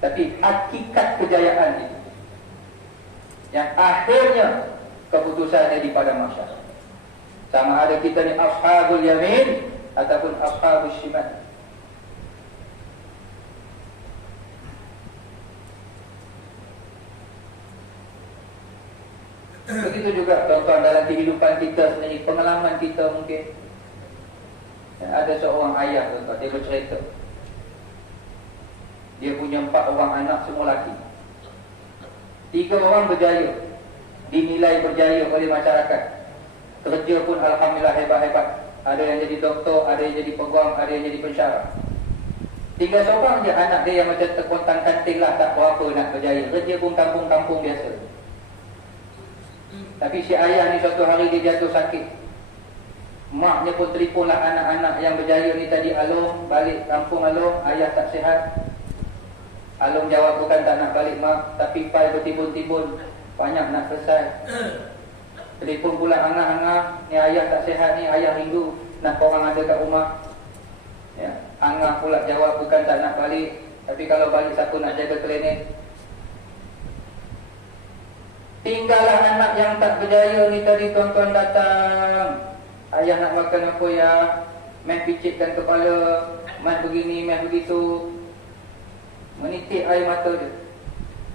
Tapi hakikat kejayaan itu, yang akhirnya keputusannya di padang mahsyar. Sama ada kita ni ashabul yamin ataupun ashabul shimal. Begitu juga tuan-tuan dalam kehidupan kita sendiri, pengalaman kita mungkin. Ada seorang ayah tuan-tuan, dia bercerita. Dia punya 4 orang anak, semua lelaki. 3 orang berjaya, dinilai berjaya oleh masyarakat. Kerja pun alhamdulillah hebat-hebat. Ada yang jadi doktor, ada yang jadi peguam, ada yang jadi pensyarah. Tinggal seorang je anak dia yang macam terkontang-kanting lah, tak berapa nak berjaya. Kerja pun kampung-kampung biasa. Tapi si ayah ni suatu hari dia jatuh sakit. Maknya pun telefonlah anak-anak yang berjaya ni tadi. Alung, balik kampung Alung, ayah tak sihat. Alung jawab, bukan tak nak balik mak, tapi file bertimbun-timbun, banyak nak selesai. Telefon pula Angah, ni ayah tak sihat ni, ayah rindu nak korang ada kat rumah. Ya. Angah pula jawab, bukan tak nak balik, tapi kalau balik siapa nak jaga klinik. Tinggallah anak yang tak berjaya ni tadi tuan-tuan datang. Ayah nak makan apa ya? Main picitkan kepala, main begini, main begitu. Menitik air mata dia.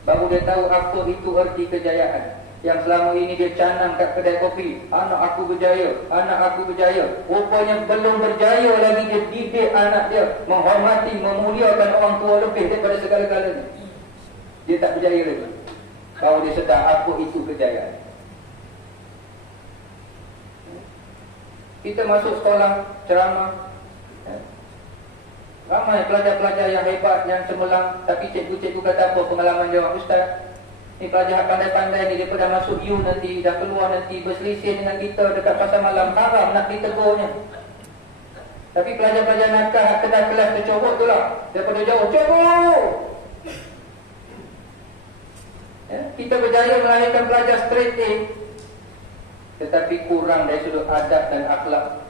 Baru dia tahu apa itu erti kejayaan. Yang selama ini dia canang kat kedai kopi, anak aku berjaya, anak aku berjaya. Rupanya belum berjaya lagi dia didik anak dia menghormati, memuliakan orang tua lebih daripada segala-galanya. Dia tak berjaya lagi. Baru dia sedar apa itu kejayaan. Kita masuk sekolah ceramah, ramai pelajar-pelajar yang hebat, yang cemerlang. Tapi cikgu-cikgu kata apa pengalaman dia? Ustaz, ni pelajar pandai-pandai ni, dia dah masuk U nanti, dah keluar nanti, berselisih dengan kita dekat pasar malam, haram nak ditegurnya. Tapi pelajar-pelajar nakal kedai kelas tercorot tu lah, daripada jauh, corot. Kita berjaya melahirkan pelajar straight A, tetapi kurang dari sudut adab dan akhlak.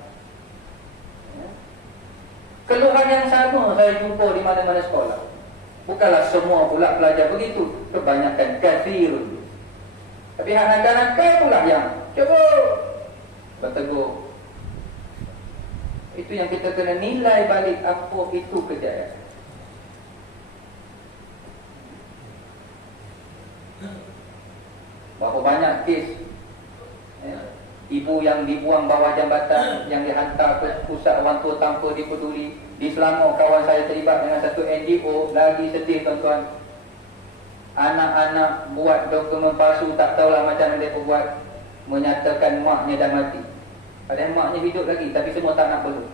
Keluhan yang sama saya jumpa di mana-mana sekolah. Bukanlah semua pula pelajar begitu, kebanyakan kathirun. Tapi hak nakal-nakal pula yang cuba bertegur. Itu yang kita kena nilai balik, apa itu kejayaan. Berapa banyak kes ibu yang dibuang bawah jambatan, yang dihantar ke pusat orang tua tanpa dipeduli. Di Selangor, kawan saya terlibat dengan satu NGO. Lagi sedih tuan-tuan, anak-anak buat dokumen palsu, tak tahulah macam mana mereka buat, menyatakan maknya dah mati. Padahal maknya hidup lagi, tapi semua tak nak perlu.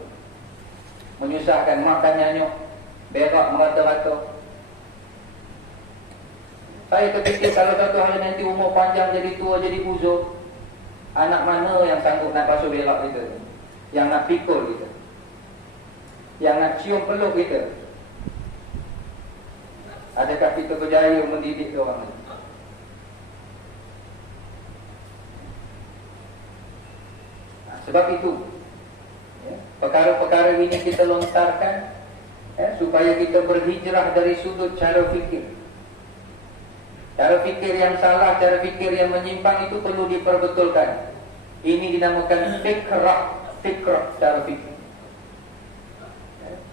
Menyusahkan, makan nyanyuk, berak merata-rata. Saya terfikir kalau satu hari nanti umur panjang, jadi tua, jadi uzur, anak mana yang sanggup nak basuh berak kita, yang nak pikul kita, yang nak cium peluk kita? Adakah kita berjaya mendidik orang ini? Sebab itu perkara-perkara ini kita lontarkan supaya kita berhijrah dari sudut cara fikir. Cara fikir yang salah, cara fikir yang menyimpang itu perlu diperbetulkan. Ini dinamakan fikrah cara fikir.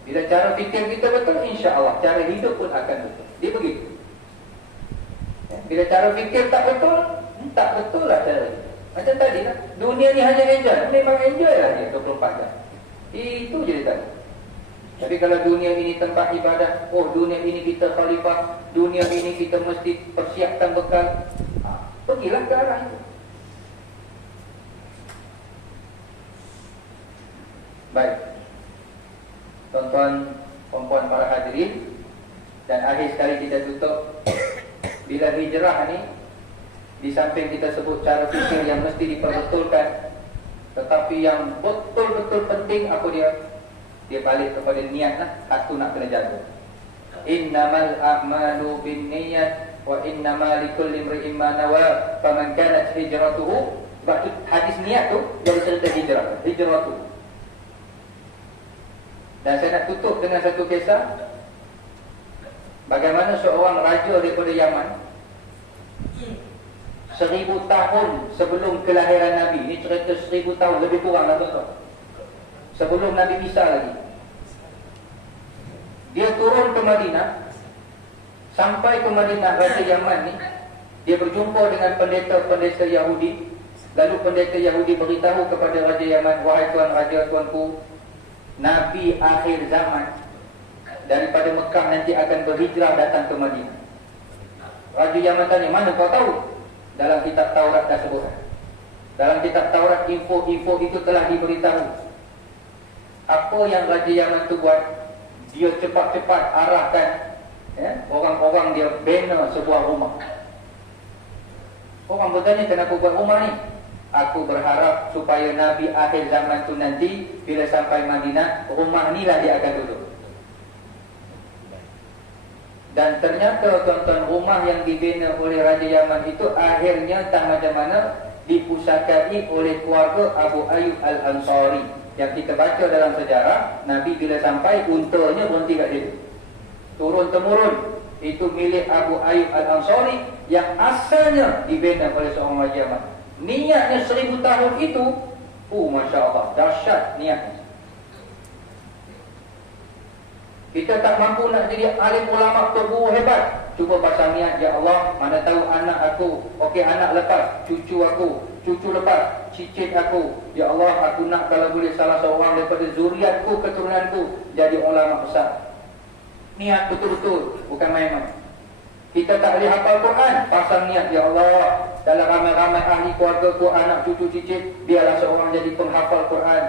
Bila cara fikir kita betul, insya Allah cara hidup pun akan betul. Dia begitu. Bila cara fikir tak betul lah cara hidup. Macam tadi lah, dunia ni hanya enjoy. Memang enjoy lah dia 24 jam. Itu je dia tahu. Tapi kalau dunia ini tempat ibadah, oh dunia ini kita khalifah, dunia ini kita mesti persiapkan bekal, pergilah ke arah itu. Baik, tuan-tuan, puan-puan, para hadirin, dan akhir sekali kita tutup. Bila hijrah ni, di samping kita sebut cara fikir yang mesti diperbetulkan, tetapi yang betul-betul penting apa dia? Dia balik kepada niat lah. Satu nak kena jaga. Innamal a'malu binniyat wa innamal likulli imri'in ma nawa faman kanat hijratuhu. Sebab tu hadis niat tu jadi cerita hijrah tu. Dan saya nak tutup dengan satu kisah bagaimana seorang raja daripada Yaman 1000 tahun sebelum kelahiran Nabi. Ini cerita 1000 tahun lebih kurang lah tuan-tuan, sebelum Nabi Isa lagi. Dia turun ke Madinah. Sampai ke Madinah, Raja Yaman ni, dia berjumpa dengan pendeta-pendeta Yahudi. Lalu pendeta Yahudi beritahu kepada Raja Yaman, wahai tuan raja, tuanku, Nabi akhir zaman daripada Mekah nanti akan berhijrah datang ke Madinah. Raja Yaman tanya, mana kau tahu? Dalam kitab Taurat dah sebut. Dalam kitab Taurat info-info itu telah diberitahu. Apa yang Raja Yaman tu buat? Dia cepat-cepat arahkan orang-orang dia bina sebuah rumah. Orang bertanya, kenapa buat rumah ni? Aku berharap supaya Nabi akhir zaman tu nanti bila sampai Madinah, rumah ni lah dia akan duduk. Dan ternyata tuan-tuan, rumah yang dibina oleh Raja Yaman itu akhirnya tak macam mana dipusakai oleh keluarga Abu Ayyub Al-Ansari. Yang kita baca dalam sejarah, Nabi bila sampai, untanya berhenti kat situ. Turun-temurun, itu milik Abu Ayyub Al-Ansari yang asalnya dibina oleh seorang Raja Yaman. Niatnya 1000 tahun itu Masya Allah, dahsyat niatnya. Kita tak mampu nak jadi alim ulama terguru hebat, cuba pasang niat, ya Allah, mana tahu anak aku, okey anak lepas, cucu aku, cucu lepas, cicit aku, ya Allah, aku nak kalau boleh salah seorang daripada zuriatku, keturunanku jadi ulama besar. Niat betul-betul, bukan main-main. Kita tak boleh hafal Quran, pasang niat, ya Allah, dalam ramai-ramai ahli keluarga ku, anak, cucu, cicit, biarlah seorang jadi penghafal Quran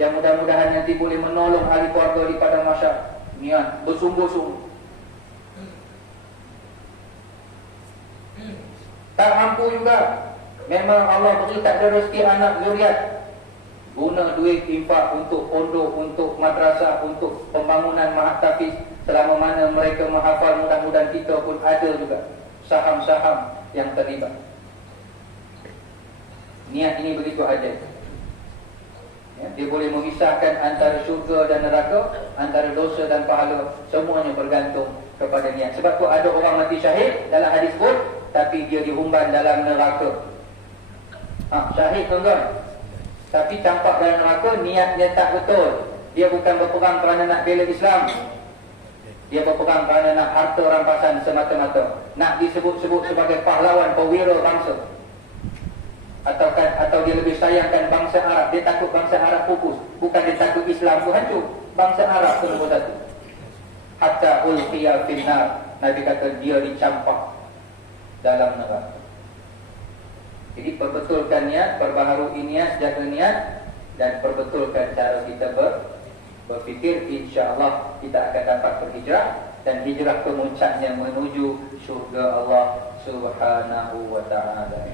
yang mudah-mudahan nanti boleh menolong ahli keluarga di padang mahsyar. Niat bersungguh-sungguh. Tak mampu juga, memang Allah beri tak ada rezeki anak zuriat, guna duit infak untuk pondok, untuk madrasah, untuk pembangunan ma'had tahfiz. Selama mana mereka menghafal, mudah-mudahan kita pun ada juga saham-saham yang terlibat. Niat ini begitu ajaib. Ya, dia boleh memisahkan antara syurga dan neraka, antara dosa dan pahala. Semuanya bergantung kepada niat. Sebab tu ada orang mati syahid dalam hadis pun, tapi dia dihumban dalam neraka. Syahid tuan-tuan, tapi campak dalam neraka, niatnya tak betul. Dia bukan berperang kerana nak bela Islam, dia berperang kerana nak harta rampasan semata-mata, nak disebut-sebut sebagai pahlawan perwira bangsa. Atau dia lebih sayangkan bangsa Arab. Dia takut bangsa Arab pupus, bukan dia takut Islam tu hancur. Bangsa Arab tu nombor satu. Hatta ulqiya finnar, Nabi kata dia dicampak dalam neraka. Jadi perbetulkan niat, perbaharui niat, jaga niat, dan perbetulkan cara kita berfikir. InsyaAllah kita akan dapat berhijrah, dan hijrah kemuncaknya menuju syurga Allah Subhanahu wa ta'ala.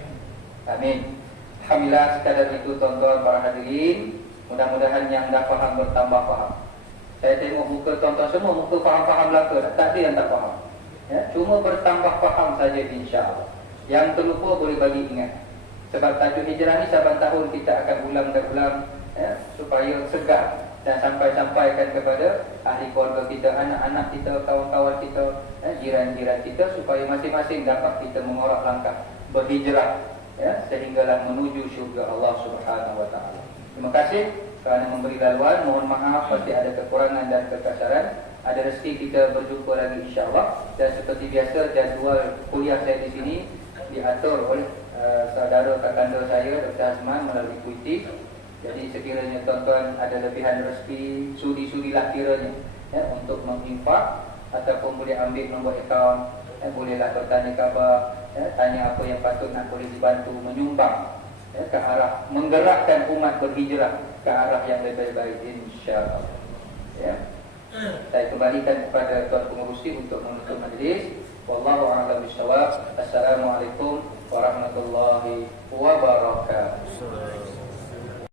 Amin. Alhamdulillah, sekadar itu tuan-tuan para hadirin. Mudah-mudahan yang dah faham bertambah faham. Saya tengok muka tuan-tuan semua, muka faham-faham belaka, tak ada yang tak faham, ya, cuma bertambah faham saja insya-Allah. Yang terlupa boleh bagi ingat. Sebab tajuk hijrah ni saban tahun kita akan ulang dan ulang, ya, supaya segar dan sampai-sampaikan kepada ahli keluarga kita, anak-anak kita, kawan-kawan kita, jiran-jiran kita, supaya masing-masing dapat kita mengorak langkah berhijrah, ya, sehinggalah menuju syurga Allah Subhanahu wa ta'ala. Terima kasih kerana memberi laluan. Mohon maaf pasti ada kekurangan dan kekasaran. Ada rezeki kita berjumpa lagi insya-Allah. Dan seperti biasa, jadual kuliah saya di sini diatur oleh saudara kakanda saya Dr. Azman melalui kuiti. Jadi sekiranya tuan-tuan ada lebihan rezeki, sudi-sudilah kiranya, ya, untuk menginfak, ataupun boleh ambil nombor akaun, ya, bolehlah bertanya khabar, ya, tanya apa yang patut nak boleh dibantu, menyumbang, ya, ke arah menggerakkan umat berhijrah ke arah yang lebih baik insya-Allah. Ya. Saya kembalikan kepada tuan pengurusi untuk menutup majlis. Wallahu a'lam bishawab. Assalamualaikum warahmatullahi wabarakatuh.